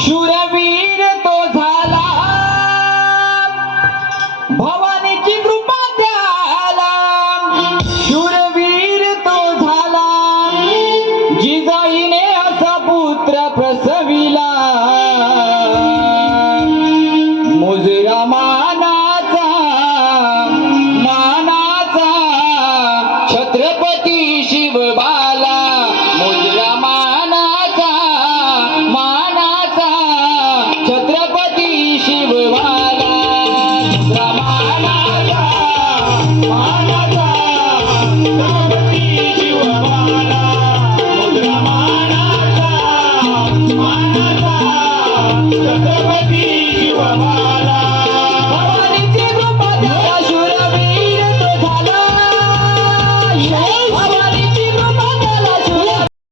शूरवीर तो झाला. भवानीची कृपा त्याला. शूरवीर तो झाला. जिजाईने असा पुत्र प्रसविला. मुजरा मानाचा मानाचा छत्रपती शिवबा